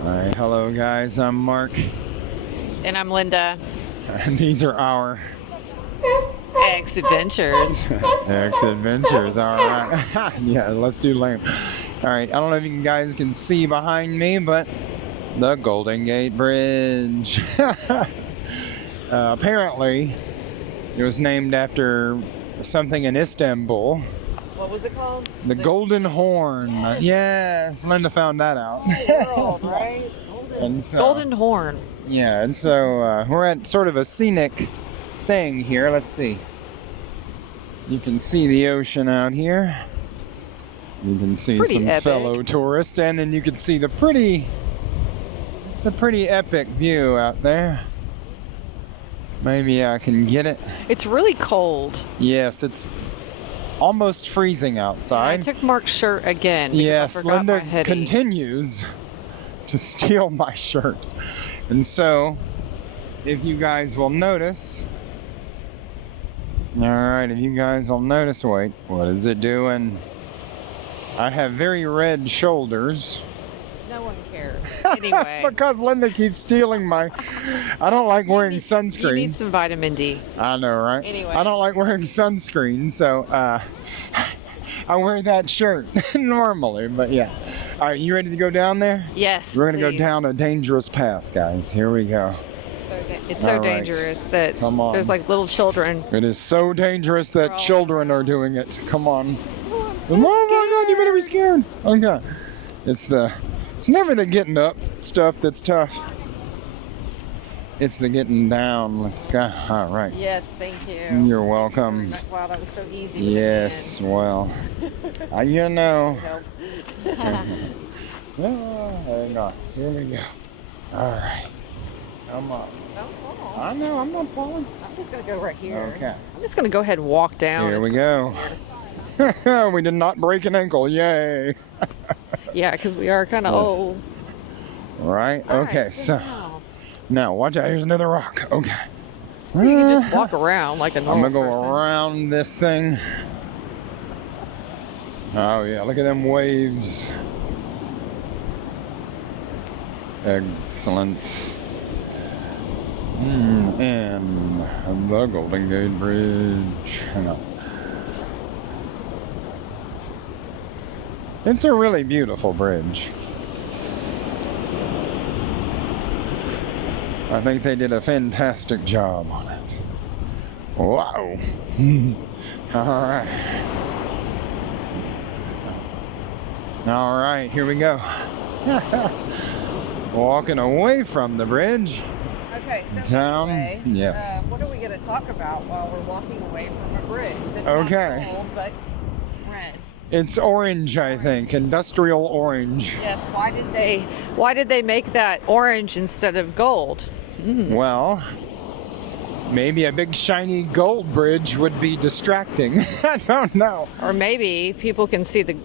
Alright, hello guys, I'm Mark. And I'm Linda. And these are our X Adventures. X Adventures, alright. Yeah, let's do lame. Alright, I don't know if you guys can see behind me, but the Golden Gate Bridge. Apparently, it was named after something in Istanbul. What was it called? The Golden Horn. Yes, Linda found that out. World, right? Golden Horn. Yeah, and so we're at sort of a scenic thing here. Let's see. You can see the ocean out here. You can see Pretty some epic. fellow tourists, and then you can see the it's a pretty epic view out there. Maybe I can get it. It's really cold. Yes, it's almost freezing outside. I took Mark's shirt again. Because Yes, I forgot Linda my hoodie. continues to steal my shirt. And so, if you guys will notice, alright, if you guys will notice, wait, what is it doing? I have very red shoulders. No one cares. Anyway. Because Linda keeps stealing my, I don't like wearing sunscreen. You need some vitamin D. I know, right? Anyway. I don't like wearing sunscreen, so I wear that shirt normally, but yeah. All right, you ready to go down there? Yes, We're going to go please. down a dangerous path, guys. Here we go. It's so All right. dangerous that Come on. there's like little children. It is so dangerous that all children are doing it. Come on. Oh, I'm so Oh my God, you better be scared. scared. Okay. It's never the getting up stuff that's tough. It's the getting down. Let's go. All right. Yes, thank you. You're welcome. Wow, that was so easy. Yes, well, you know. Help. Oh, hang on. Here we go. All right. Come on. Don't fall. I know, I'm not falling. I'm just gonna go right here. Okay. I'm just gonna go ahead and walk down. Here we go. We did not break an ankle. Yay. Yeah, because we are kind of old. Right? All Okay, right, so now watch out. Here's another rock. Okay. you can just walk around like a I'm normal going to go person. around this thing. Oh, yeah. Look at them waves. Excellent. And the Golden Gate Bridge. Hang on. It's a really beautiful bridge. I think they did a fantastic job on it. Wow. All right. All right, here we go. Walking away from the bridge. Okay, so Down. anyway, Yes. what are we going to talk about while we're walking away from a bridge that's Okay. not gold, but red? It's orange, I think. Industrial orange. Yes. Why did they make that orange instead of gold? Well, maybe a big shiny gold bridge would be distracting. I don't know. Or maybe people can see the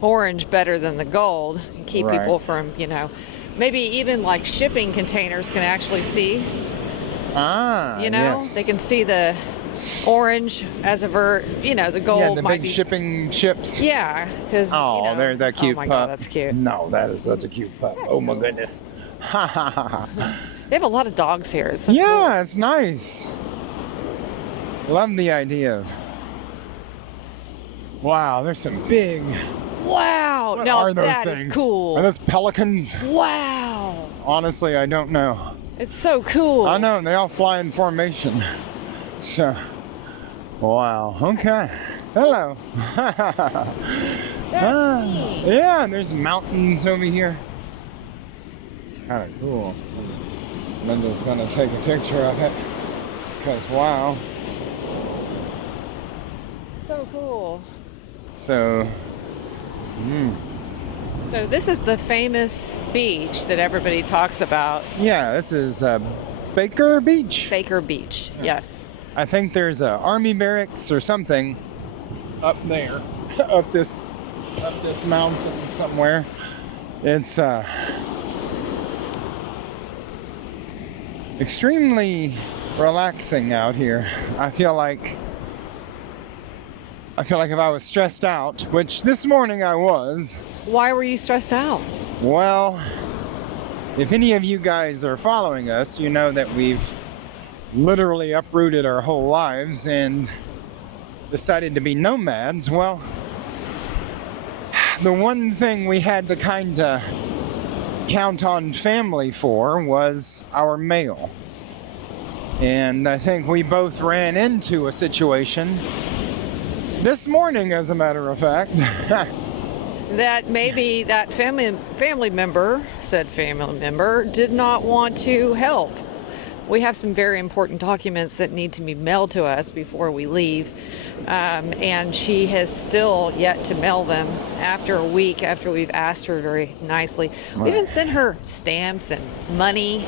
orange better than the gold and keep Right. people from, maybe even like shipping containers can actually see. Ah, yes. They can see the orange as the gold Yeah, the might big be. shipping ships. Yeah, because Oh, they're that cute Oh my pup. God, that's cute. No, that is such a cute pup. Oh my goodness. Ha ha ha ha. They have a lot of dogs here. It's so Yeah, it's nice. Love the idea of. Wow, there's some big. cool. Wow! What no, are those that things? is cool. Are those pelicans? Wow! Honestly, I don't know. It's so cool. I know, and they all fly in formation. So, wow. Okay. Hello. Yeah, and there's mountains over here. Kind of cool. Linda's gonna take a picture of it. Because, wow. So cool. So, So this is the famous beach that everybody talks about, yeah, this is Baker Beach. Baker Beach. Yes. I think there's a army barracks or something up there, up this mountain somewhere. It's extremely relaxing out here. I feel like if I was stressed out, which this morning I was, Why were you stressed out? well, if any of you guys are following us, you know that we've literally uprooted our whole lives and decided to be nomads. Well, the one thing we had to kind of count on family for was our mail. And I think we both ran into a situation this morning, as a matter of fact, that maybe that family member did not want to help. We have some very important documents that need to be mailed to us before we leave, and she has still yet to mail them after a week after we've asked her very nicely. We even sent her stamps and money,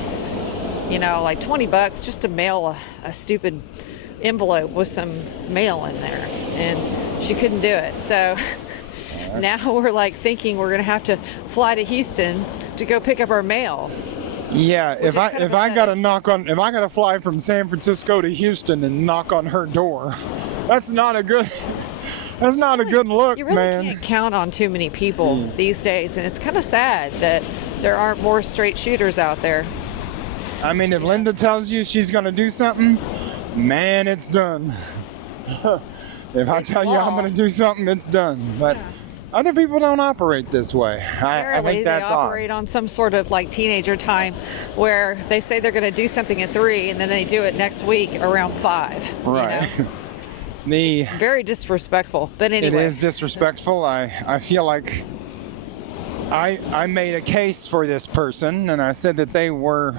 you know, like $20 just to mail a stupid envelope with some mail in there, and she couldn't do it. So now we're like thinking we're gonna have to fly to Houston to go pick up our mail. Yeah, if I gotta fly from San Francisco to Houston and knock on her door, that's not a good look, You really man. can't count on too many people these days, and it's kind of sad that there aren't more straight shooters out there. I mean, if Linda tells you she's gonna do something, man, it's done. If I tell you I'm gonna do something, it's done. But other people don't operate this way. I think that's they operate on some sort of like teenager time where they say they're going to do something at 3 and then they do it next week around 5. Right. You know? Very disrespectful. But anyway. It is disrespectful. I feel like I made a case for this person, and I said that they were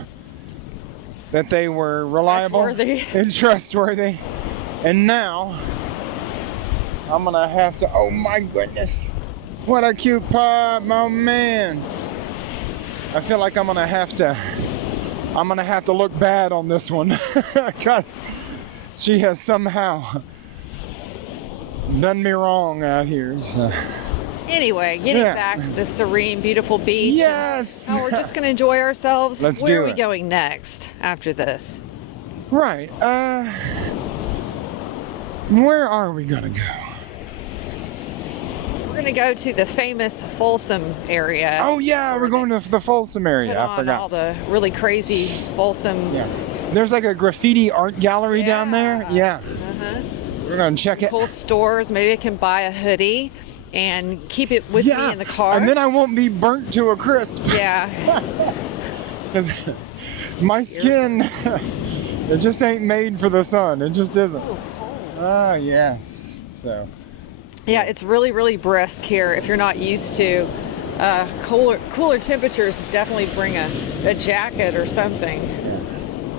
reliable and trustworthy. And now I'm gonna have to. Oh my goodness! What a cute pup, oh man! I feel like I'm gonna have to look bad on this one because she has somehow done me wrong out here. So. Anyway, getting back to the serene, beautiful beach. Yes. We're just gonna enjoy ourselves. Let's do Where are we it. going next after this? Right. Where are we gonna go? We're going to go to the famous Folsom area. Oh yeah, we're going to the Folsom area. Put I on forgot. all the really crazy Folsom. Yeah. There's like a graffiti art gallery down there. Yeah. We're gonna check it. Cool stores. Maybe I can buy a hoodie and keep it with me in the car. And then I won't be burnt to a crisp. Yeah. Because my skin, it just ain't made for the sun. It just isn't. Oh yes. So. Yeah, it's really, really brisk here. If you're not used to cooler temperatures, definitely bring a jacket or something.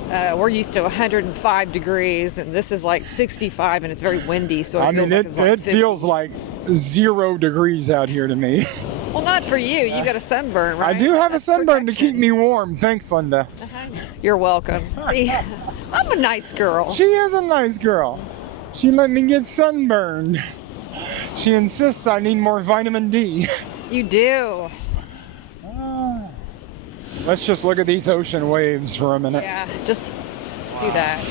We're used to 105 degrees, and this is like 65, and it's very windy, so it feels like 0 degrees out here to me. Well, not for you. You got a sunburn, right? I do have That's a sunburn protection. to keep me warm. Thanks, Linda. You're welcome. See, I'm a nice girl. She is a nice girl. She let me get sunburned. She insists I need more vitamin D. You do. Let's just look at these ocean waves for a minute. Yeah, just do that.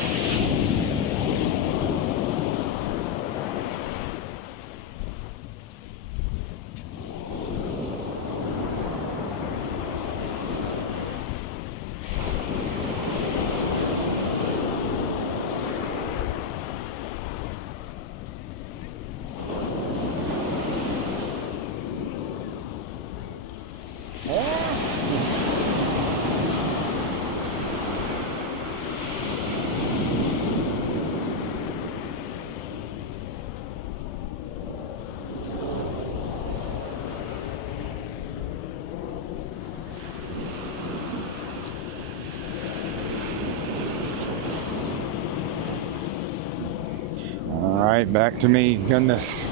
All right, back to me. Goodness.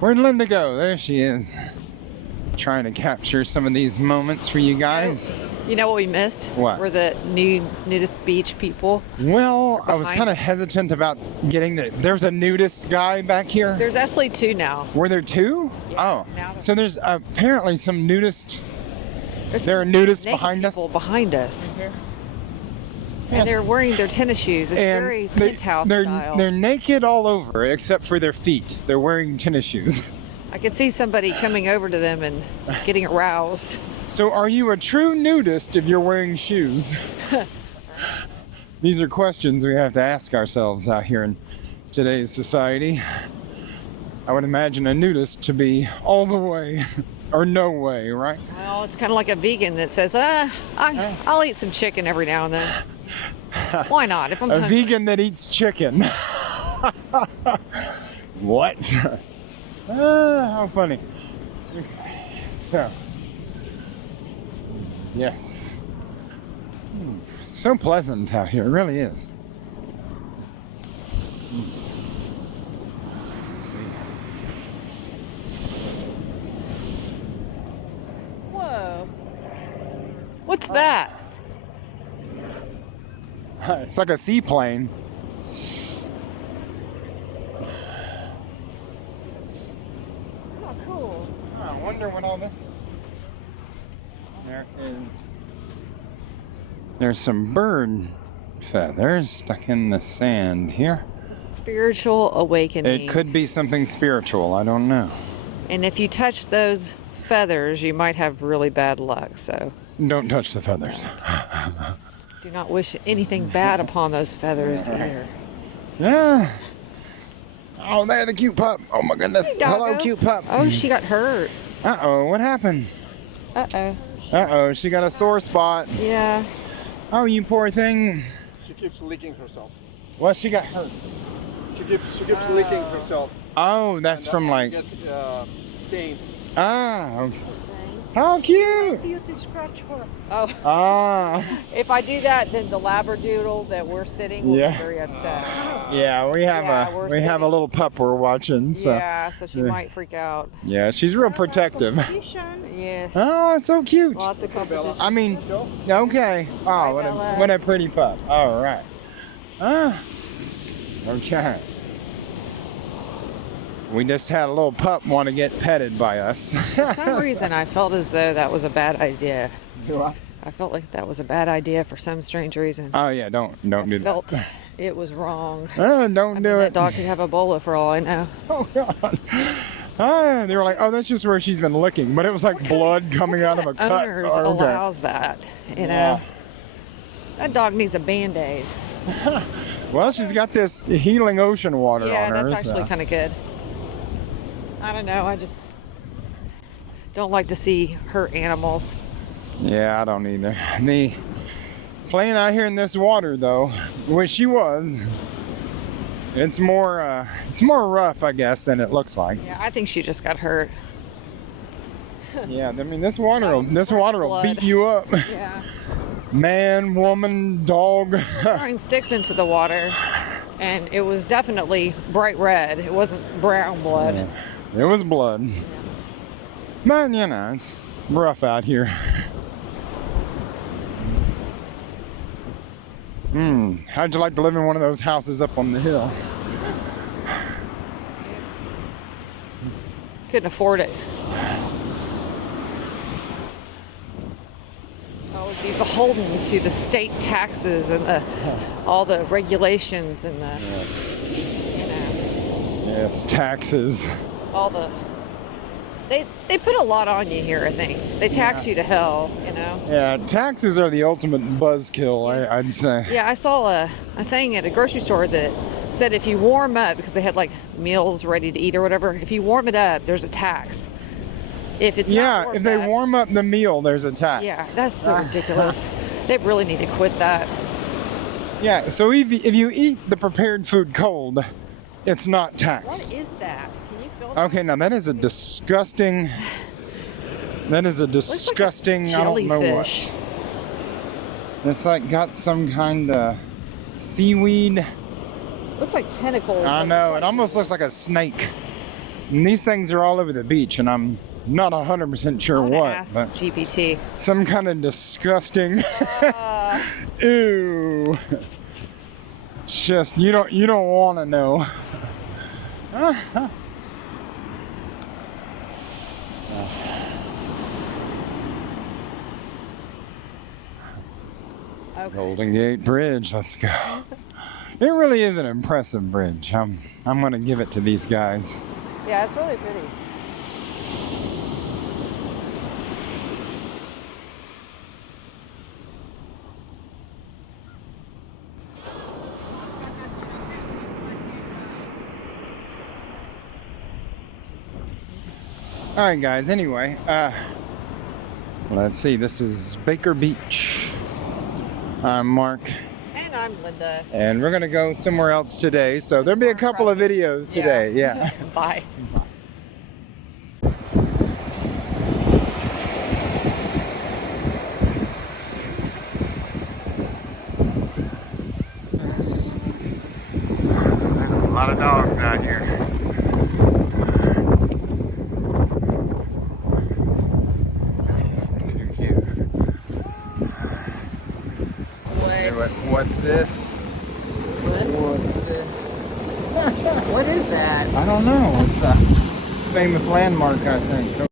Where'd Linda go? There she is. Trying to capture some of these moments for you guys. You know what we missed? What? Were the nudist beach people. Well, I was behind kind of us. hesitant about getting there's a nudist guy back here. There's actually 2 now. Were there 2? Yeah, now Oh, there's- so there's apparently some nudist. There's There are nudists naked behind us? people behind us. And they're wearing their tennis shoes. It's very penthouse they're style. naked all over except for their feet. They're wearing tennis shoes. I could see somebody coming over to them and getting aroused. So are you a true nudist if you're wearing shoes? These are questions we have to ask ourselves out here in today's society. I would imagine a nudist to be all the way or no way, right? Well, it's kind of like a vegan that says, I'll eat some chicken every now and then. Why not? If I'm A hungry. vegan that eats chicken. What? How funny. Okay, so, yes. So pleasant out here, it really is. Let's see. Whoa. What's that? It's like a seaplane. Oh, cool. I wonder what all this is. There's some bird feathers stuck in the sand here. It's a spiritual awakening. It could be something spiritual, I don't know. And if you touch those feathers, you might have really bad luck. So Don't touch the feathers. do not wish anything bad upon those feathers either. Yeah. Oh, there, the cute pup. Oh my goodness. Hey, doggo. Hello, cute pup. Oh, she got hurt. Uh-oh, what happened? Uh-oh. Uh-oh, she got a sore spot. Yeah. Oh, you poor thing. She keeps licking herself. Well, she got hurt. She keeps licking herself. Oh, that's from like... Gets stained. Ah, okay. How cute. You to scratch her. Oh, Ah. if I do that, then the Labradoodle that we're sitting will Yeah. be very upset. Yeah, we have Yeah, we're a sitting- little pup we're watching, so Yeah, so she might freak out. yeah, she's real protective. Competition. Yes. Oh, so cute. Lots of competition. I mean, Let's go. okay. Bye, Oh, Bella. what a pretty pup. All right. Ah. Okay. We just had a little pup want to get petted by us. For some reason, I felt as though that was a bad idea. Do I? I felt like that was a bad idea for some strange reason. Oh yeah, don't do Felt that. it was wrong. Don't I mean, do that it. dog could have Ebola for all I know. Oh god. Ah, they were like, oh, that's just where she's been licking, but it was like blood coming out of a cut. Owners Oh, okay. allows that. You know, Yeah. that dog needs a Band-Aid. Well, she's got this healing ocean water Yeah, on her. that's actually so. kind of good. I don't know. I just don't like to see hurt animals. Yeah, I don't either. Me playing out here in this water though, which she was. It's more rough, I guess, than it looks like. Yeah, I think she just got hurt. Yeah, I mean this water will was fresh beat blood. you up. Yeah. Man, woman, dog. Throwing sticks into the water, and it was definitely bright red. It wasn't brown blood. It was blood. But you know, it's rough out here. How'd you like to live in one of those houses up on the hill? Couldn't afford it. I would be beholden to the state taxes and all the regulations and the, Yes. you know, Yes, taxes. all the. They put a lot on you here. I think they tax you to hell. You know. Yeah, taxes are the ultimate buzzkill, I'd say. Yeah, I saw a thing at a grocery store that said if you warm up, because they had like meals ready to eat or whatever, if you warm it up, there's a tax. If it's not Yeah, warmed if they up, warm up the meal, there's a tax. yeah, that's so ridiculous. They really need to quit that. Yeah, so if you eat the prepared food cold, it's not taxed. What is that? Can you feel it? Okay, now that is a disgusting. That is a disgusting. I don't know what. Jellyfish. It's like got some kind of seaweed. Looks like tentacles. I know, it almost looks like a snake. And these things are all over the beach, and I'm not 100% sure I'm gonna what, ask but GPT. some kind of disgusting. Ew. Just you don't want to know. Okay. Golden Gate Bridge, let's go. It really is an impressive bridge. I'm gonna give it to these guys. Yeah, it's really pretty. All right, guys. Anyway, let's see. This is Baker Beach. I'm Mark, And I'm Linda. and we're gonna go somewhere else today. So there'll be a couple of videos today. Yeah. Bye. A lot of dogs out here. Too cute. What's this? What's this? What is that? I don't know. It's a famous landmark, I think.